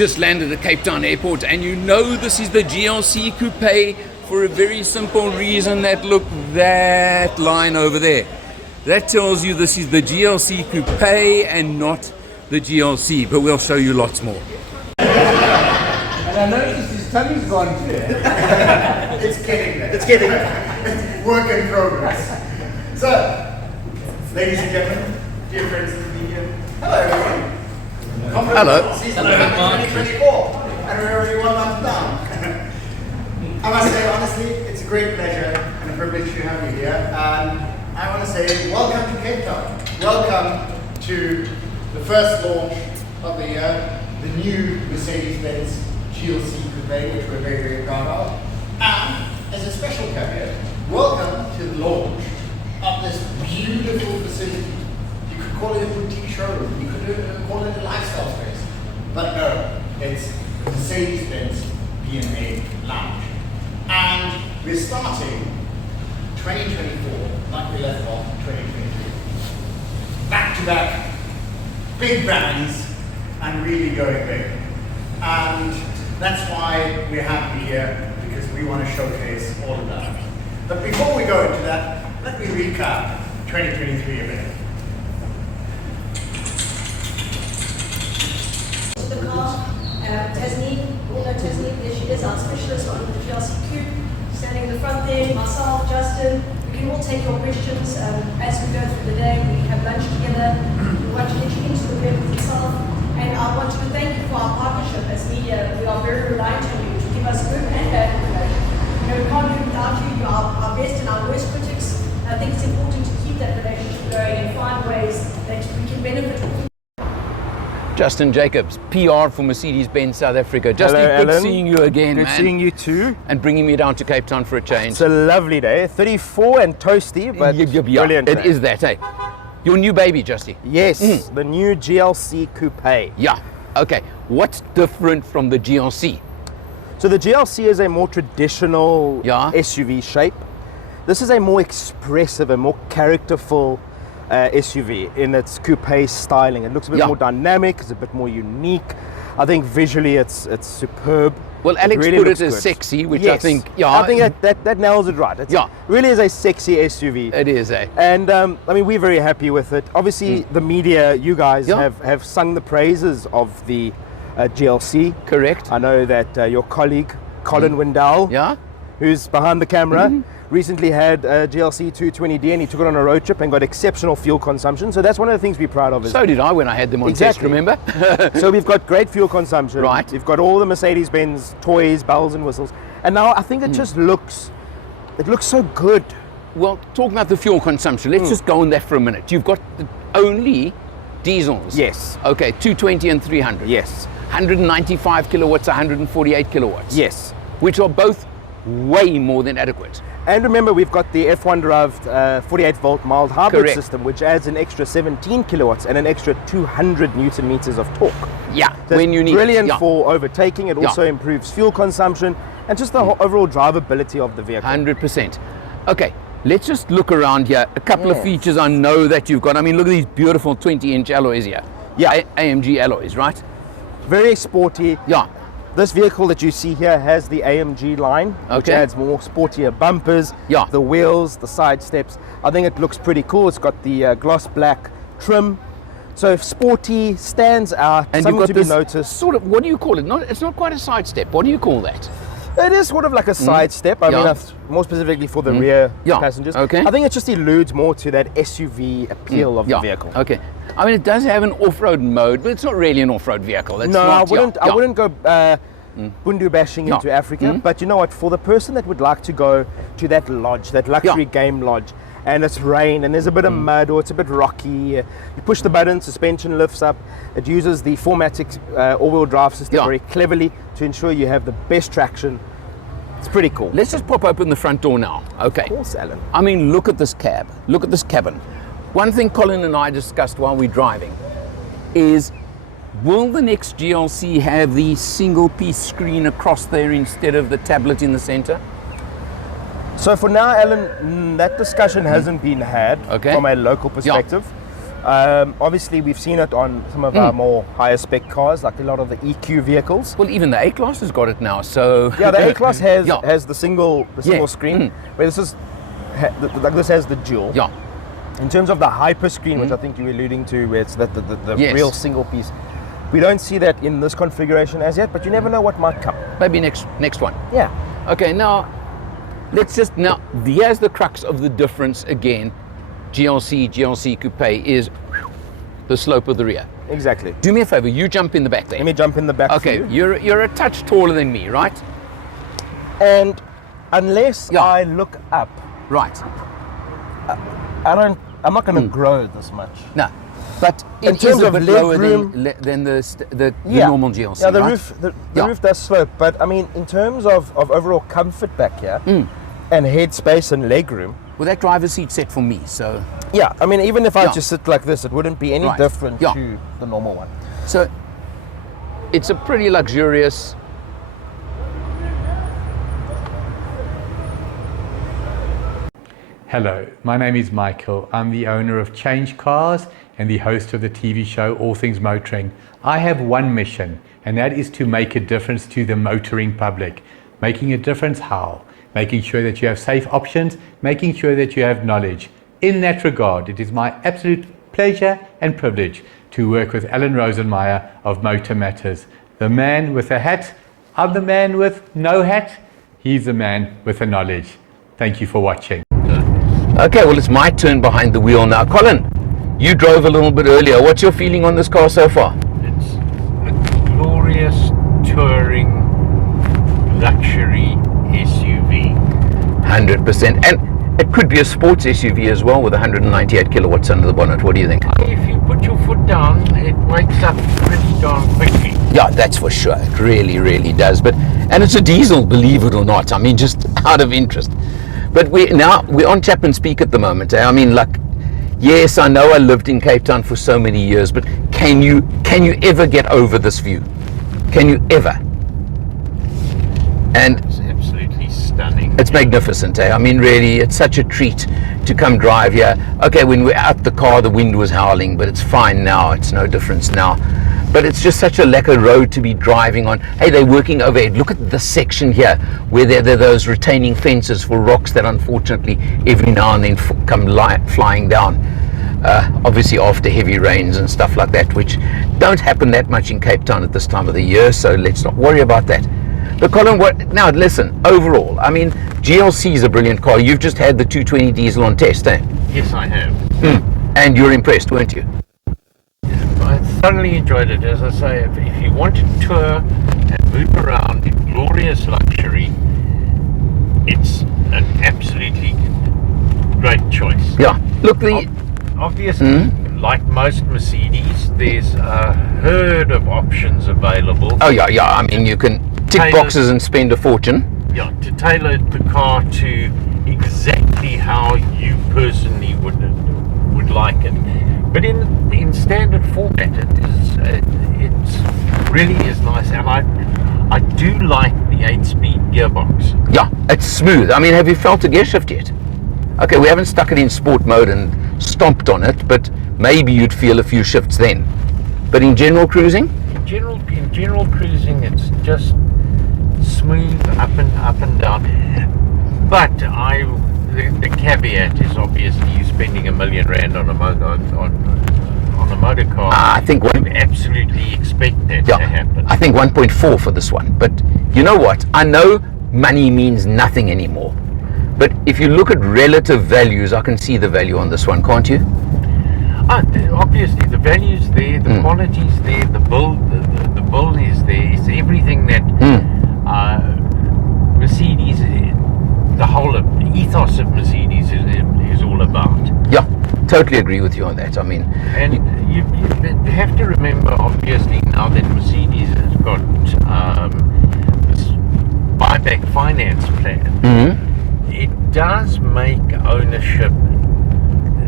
just landed at Cape Town Airport, and you know this is the GLC Coupe for a very simple reason. That look, that line over there, that tells you this is the GLC Coupe and not the GLC, but we'll show you lots more. And I noticed his tummy's gone too. It's getting there. It's getting there. It's work in progress. So, ladies and gentlemen, dear friends of the media, hello everyone. Hello. Season 2024, and we're already 1 month down. I must say, honestly, it's a great pleasure and a privilege to have you here. And I want to say, welcome to Cape Town. Welcome to the first launch of the year, the new Mercedes-Benz GLC Coupe, which we're very, very proud of. And as a special caveat, welcome to the launch of this beautiful facility. You could call it a boutique showroom, you could call it a lifestyle space, but no, it's Mercedes-Benz B&A Lounge. And we're starting 2024, like we left off 2023. Back to back, big brands, and really going big. And that's why we're happy here, because we want to showcase all of that. But before we go into that, let me recap 2023 a bit. The car, Tasneem, all know Tasneem, there she is, our specialist on the GLC Coupe, standing in the front there, myself, Justin. We can all take your questions as we go through the day. We have lunch together. We want to get you into the vehicle itself. And I want to thank you for our partnership as media. We are very reliant on you to give us good and bad information. You know, we can't do it without you. You are our best and our worst critics. I think it's important to keep that relationship going and find ways that we can benefit from. Justin Jacobs, PR for Mercedes-Benz South Africa. Justin, Hello, good Alan. seeing you again, Good man. seeing you too. And bringing me down to Cape Town for a change. It's a lovely day. 34 and toasty, but brilliant. It day. is that, hey? Your new baby, Justy. Yes, the new GLC Coupe. Yeah. Okay. What's different from the GLC? So the GLC is a more traditional Yeah. SUV shape. This is a more expressive and more characterful SUV in its coupe styling. It looks a bit Yeah. more dynamic, it's a bit more unique. I think visually it's superb. Well, Alex really put it looks as good. sexy, which Yes. I think, yeah. I think that nails it right. It's Yeah. really is a sexy SUV. It is, eh? And I mean, we're very happy with it. Obviously, the media, you guys Yeah. have sung the praises of the GLC. Correct. I know that your colleague, Colin Wendell, Yeah? who's behind the camera, recently had a GLC 220D and he took it on a road trip and got exceptional fuel consumption. So that's one of the things we're proud of. Is So did I when I had them on test, Exactly. remember? so we've got great fuel consumption. Right. We've got all the Mercedes-Benz toys, bells and whistles. And now I think it just looks so good. Well, talking about the fuel consumption, let's just go on that for a minute. You've got the only diesels. Yes. Okay, 220 and 300. Yes. 195 kilowatts, 148 kilowatts. Yes. Which are both way more than adequate. And remember, we've got the F1 derived 48 volt mild hybrid Correct. system, which adds an extra 17 kilowatts and an extra 200 Newton meters of torque. Yeah, So when it's you need brilliant it. Yeah. for overtaking. It Yeah. also improves fuel consumption and just the overall drivability of the vehicle. 100%. Okay, let's just look around here. A couple of Yes. features I know that you've got. I mean, look at these beautiful 20-inch alloys here. Yeah. AMG alloys, right? Very sporty. Yeah. This vehicle that you see here has the AMG line, which Okay. adds more sportier bumpers, Yeah. the wheels, the side steps. I think it looks pretty cool. It's got the gloss black trim. So sporty, stands out, And something you've got to this be noticed. sort of, what do you call it? It's not quite a side step. What do you call that? It is sort of like a side step. I mean, Yeah. more specifically for the rear Yeah. passengers. Okay. I think it just alludes more to that SUV appeal of the vehicle. Okay. I mean, it does have an off-road mode, but it's not really an off-road vehicle. It's No, not, I wouldn't go bundu bashing Yeah. into Africa. But you know what? For the person that would like to go to that lodge, that luxury game lodge, and it's rain and there's a bit of mud or it's a bit rocky, you push the button, suspension lifts up. It uses the 4MATIC all-wheel drive system Yeah. very cleverly to ensure you have the best traction. It's pretty cool. Let's just pop open the front door now. Okay. Of course, Alan. I mean, look at this cab. Look at this cabin. One thing Colin and I discussed while we're driving is, will the next GLC have the single piece screen across there instead of the tablet in the center? So for now, Alan, that discussion hasn't been had Okay. from a local perspective. Obviously, we've seen it on some of our more higher spec cars, like a lot of the EQ vehicles. Well, even the A-Class has got it now, so... Yeah, the A-Class has Yeah. has the single Yeah. screen, where this is like this has the dual. Yeah. In terms of the hyper screen, which I think you were alluding to, where it's the Yes. real single piece, we don't see that in this configuration as yet, but you never know what might come. Maybe next one. Yeah. Okay, now, here's the crux of the difference again. GLC Coupe is the slope of the rear. Exactly. Do me a favor, you jump in the back there. Let me jump in the back. Okay, for you. you're a touch taller than me, right? And unless Yeah. I look up, Right. I'm not going to grow this much. No. But In it terms is a of bit leg lower room- than the normal GLC, Yeah, the right? roof the Yeah. roof does slope, but I mean, in terms of overall comfort back here and head space and leg room, Well, that driver's seat set for me, so... yeah, I mean, even if I Yeah. just sit like this, it wouldn't be any Right. different Yeah. to the normal one. So, it's a pretty luxurious... Hello, my name is Michael. I'm the owner of Change Cars and the host of the TV show All Things Motoring. I have one mission, and that is to make a difference to the motoring public. Making a difference how? Making sure that you have safe options, making sure that you have knowledge. In that regard, it is my absolute pleasure and privilege to work with Alan Rosenmeyer of Motor Matters. The man with a hat, I'm the man with no hat, he's the man with the knowledge. Thank you for watching. Okay, well, it's my turn behind the wheel now. Colin, you drove a little bit earlier. What's your feeling on this car so far? It's a glorious touring luxury SUV. 100%. And it could be a sports SUV as well with 198 kilowatts under the bonnet. What do you think? If you put your foot down, it wakes up pretty darn quickly. Yeah, that's for sure. It really, really does. And it's a diesel, believe it or not. I mean, just out of interest. But we're on Tap and Speak at the moment. I mean, like, yes, I know I lived in Cape Town for so many years, but can you ever get over this view? Can you ever? And It's absolutely stunning. it's magnificent, eh? I mean, really, it's such a treat to come drive here. Okay, when we're out the car, the wind was howling, but it's fine now. It's no difference now. But it's just such a lekker road to be driving on. Hey, they're working overhead. Look at this section here where there are those retaining fences for rocks that unfortunately every now and then come flying down. Obviously after heavy rains and stuff like that, which don't happen that much in Cape Town at this time of the year, so let's not worry about that. But Colin, now listen, overall, I mean, GLC is a brilliant car. You've just had the 220 diesel on test, eh? Yes, I have. And you're impressed, weren't you? I thoroughly enjoyed it. As I say, if you want to tour and move around in glorious luxury, it's an absolutely great choice. Yeah. Look, Obviously, like most Mercedes, there's a herd of options available. oh yeah, I mean, you can tick Tailored- boxes and spend a fortune. Yeah, to tailor the car to exactly how you personally would like it. But in standard format, it's really is nice, and I do like the 8-speed gearbox. Yeah, it's smooth. I mean, have you felt a gear shift yet? Okay, we haven't stuck it in sport mode and stomped on it, but maybe you'd feel a few shifts then. But in general cruising? In general cruising, it's just smooth up and down. But the caveat is obviously you spending R1 million on a motor car. I think you absolutely expect that to happen. I think 1.4 for this one. But you know what? I know money means nothing anymore. But if you look at relative values, I can see the value on this one, can't you? Obviously, the value's there, the quality's there, the build is there. It's everything that Mercedes, the whole of the ethos of Mercedes is all about. Yeah, totally agree with you on that. I mean, and you have to remember, obviously, now that Mercedes has got this buyback finance plan, it does make ownership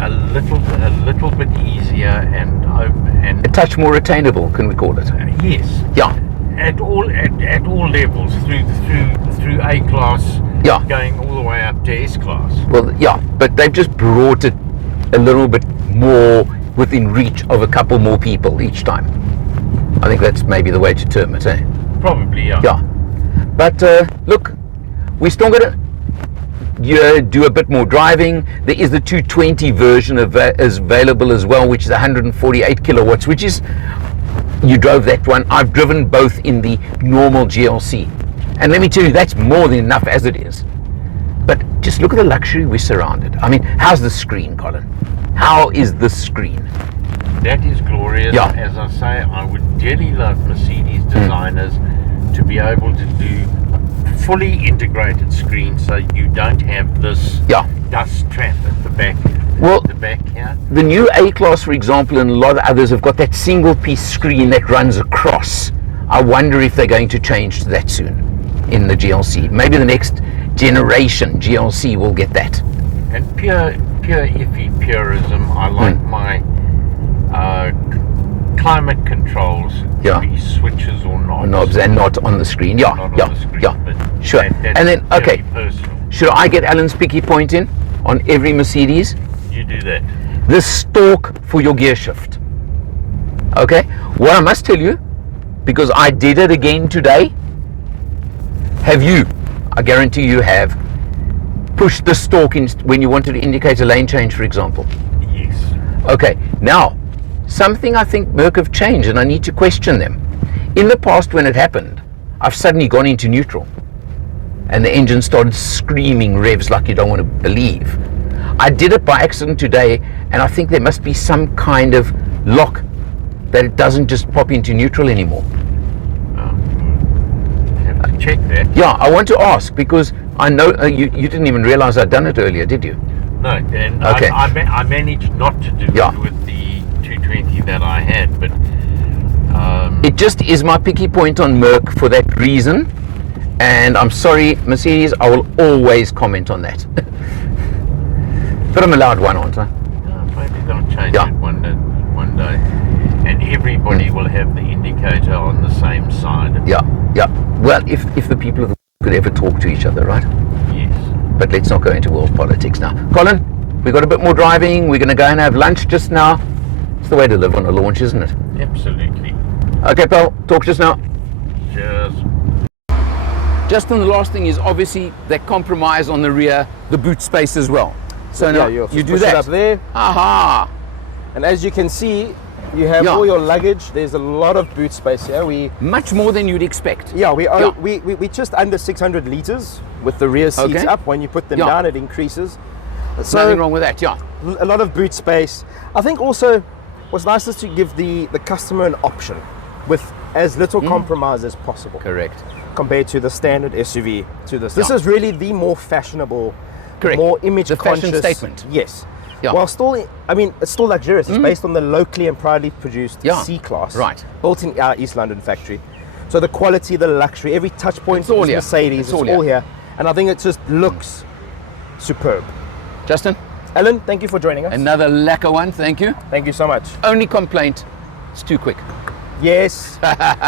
a little bit easier and a touch more attainable, can we call it? Yes. Yeah. At all levels, through A class, yeah, going all the way up to S class. Well, yeah, but they've just brought it a little bit more within reach of a couple more people each time. I think that's maybe the way to term it, eh? Probably, yeah. Yeah. But look, we still got to do a bit more driving. There is the 220 version is available as well, which is 148 kilowatts, which is, you drove that one. I've driven both in the normal GLC. And let me tell you, that's more than enough as it is. But just look at the luxury we're surrounded. I mean, how's the screen, Colin? How is the screen? That is glorious. Yeah. As I say, I would dearly love Mercedes designers to be able to do a fully integrated screen, so you don't have this dust trap at the back. Well, the back here. The new A-Class, for example, and a lot of others have got that single-piece screen that runs across. I wonder if they're going to change to that soon in the GLC. Maybe the next generation GLC will get that. And pure iffy purism, I like my climate controls to be switches or knobs and not on the screen. Not on the screen, Sure. And then, okay, personal. should I get Alan's picky point in on every Mercedes? You do that. The stalk for your gear shift. Okay, what I must tell you, because I did it again today, have you, I guarantee you have, pushed the stalk in when you wanted to indicate a lane change, for example? Yes. Okay, now, something I think Merc have changed, and I need to question them. In the past, when it happened, I've suddenly gone into neutral, and the engine started screaming revs like you don't want to believe. I did it by accident today, and I think there must be some kind of lock that it doesn't just pop into neutral anymore. Have to check that. Yeah, I want to ask, because I know you didn't even realize I'd done it earlier, did you? No, and okay. I managed not to do it with the 220 that I had, but it just is my picky point on Merc for that reason, and I'm sorry, Mercedes, I will always comment on that. But I'm allowed one, aren't I? Maybe they'll change it one day, and everybody will have the indicator on the same side. Yeah. Well, if the people of the could ever talk to each other, right? Yes. But let's not go into world politics now. Colin, we've got a bit more driving. We're going to go and have lunch just now. It's the way to live on a launch, isn't it? Absolutely. Okay, pal, talk just now. Cheers. Justin, the last thing is obviously that compromise on the rear, the boot space as well. So now you do push that. it up there. Aha! And as you can see, you have all your luggage. There's a lot of boot space here. Much more than you'd expect. Yeah, we just under 600 liters with the rear seats up. When you put them down, it increases. There's nothing wrong with that, A lot of boot space. I think also what's nice is to give the customer an option with as little compromise as possible. Correct. Compared to the standard SUV to this. This is really the more fashionable, more image conscious. Fashion statement. Yes. Yeah. While still, I mean, it's still luxurious. It's based on the locally and proudly produced C-Class. Right. Built in our East London factory. So the quality, the luxury, every touch point is Mercedes. It's all here. And I think it just looks superb. Justin? Alan, thank you for joining us. Another lacquer one, thank you. Thank you so much. Only complaint, it's too quick. Yes.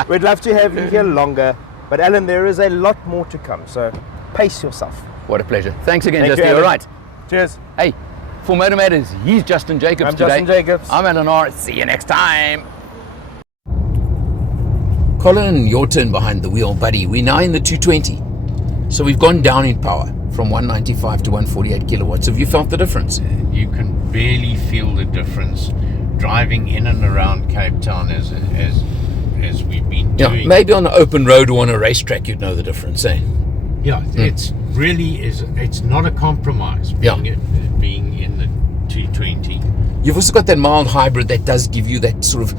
We'd love to have you here longer. But Alan, there is a lot more to come. So pace yourself. What a pleasure. Thanks again, Thank Justin. you, All right. Cheers. Hey, for Motor Matters, he's Justin Jacobs I'm today. Justin Jacobs. I'm Alan R. See you next time. Colin, your turn behind the wheel, buddy. We're now in the 220. So we've gone down in power from 195 to 148 kilowatts. Have you felt the difference? You can barely feel the difference driving in and around Cape Town as we've been doing. Maybe on an open road or on a racetrack you'd know the difference, eh? Yeah, it's really it's not a compromise being in the 220. You've also got that mild hybrid that does give you that sort of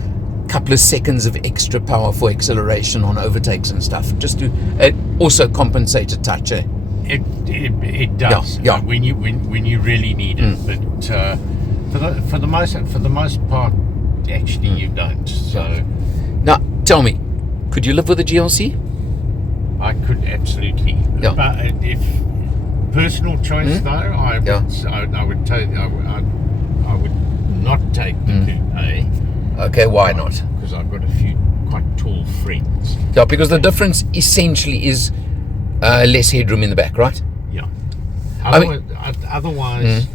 couple of seconds of extra power for acceleration on overtakes and stuff, just to also compensate a touch, eh? It does. Yeah. When you really need it, but for the most part, actually you don't. So now tell me, could you live with a GLC? I could absolutely. Yeah. But if personal choice though, I would not take the Coupe. Okay, why not? Because I've got a few quite tall friends. Yeah, because the difference essentially is less headroom in the back, right? Yeah. Otherwise,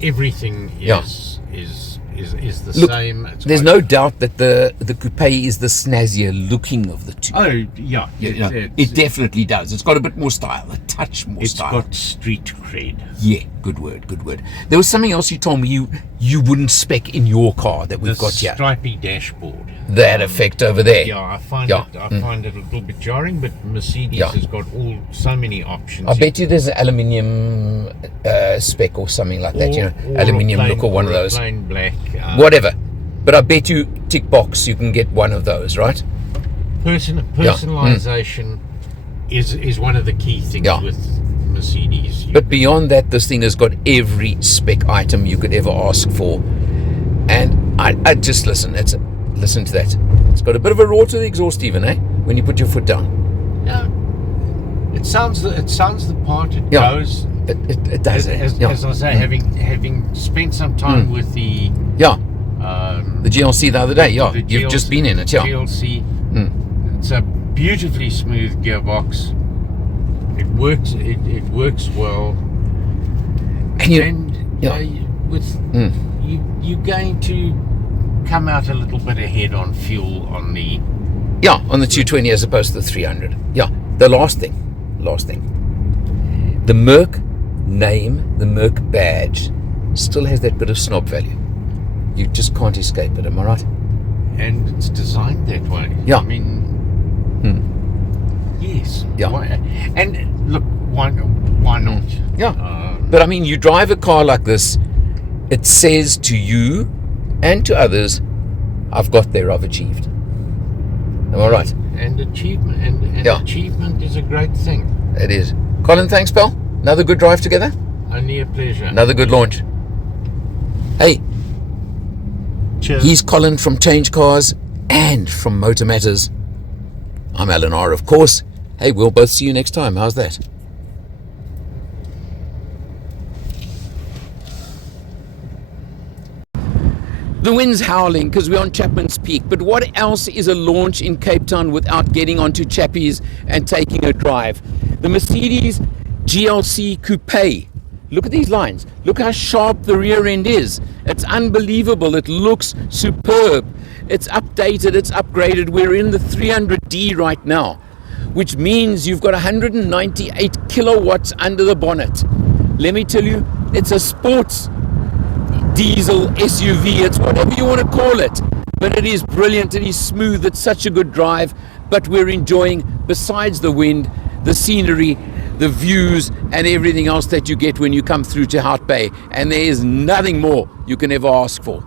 everything is is the Look, same. It's there's got- no doubt that the coupe is the snazzier looking of the two. Oh yeah, It definitely does. It's got a bit more style, a touch more it's style. got street cred. Yeah, good word, good word. There was something else you told me you wouldn't spec in your car that we've The got here. stripy dashboard. That effect over there. Yeah, I find Yeah. it. I find it a little bit jarring, but Mercedes Yeah. has got so many options. I bet you there's an aluminium spec or something like that, Or aluminium a plain, look or one of a those. plain black. Whatever. But I bet you tick box you can get one of those, right? Personalization is one of the key things Yeah. with Mercedes. But beyond that, this thing has got every spec item you could ever ask for. And I just listen to that. It's got a bit of a roar to the exhaust even, eh? When you put your foot down. Yeah. It sounds the part. It Yeah. goes. It does, eh? As I say, having spent some time with the Yeah. The GLC the other day, yeah. the You've just been in it, yeah. GLC. It's a beautifully smooth gearbox. It works. It works well. And you, And you're going to come out a little bit ahead on fuel on the. yeah, on the 220 as opposed to the 300. Yeah. The last thing. The Merc name, the Merc badge, still has that bit of snob value. You just can't escape it, am I right? And it's designed that way. Yeah. I mean, yes. Yeah. Why, and look, why not? Yeah. But I mean, you drive a car like this, it says to you and to others, I've got there, I've achieved. Am I right? And achievement, and Yeah. achievement is a great thing. It is. Colin, thanks, pal. Another good drive together. Only a pleasure. Another good launch. Hey, Cheers. he's Colin from Change Cars and from Motor Matters. I'm Alan R, of course. Hey, we'll both see you next time. How's that? The wind's howling because we're on Chapman's Peak, but what else is a launch in Cape Town without getting onto Chappies and taking a drive? The Mercedes GLC Coupe. Look at these lines. Look how sharp the rear end is. It's unbelievable. It looks superb. It's updated, it's upgraded. We're in the 300D right now, which means you've got 198 kilowatts under the bonnet. Let me tell you, it's a sports diesel SUV. It's whatever you want to call it, but it is brilliant. It is smooth. It's such a good drive, but we're enjoying, besides the wind, the scenery, the views, and everything else that you get when you come through to Hout Bay, and there is nothing more you can ever ask for.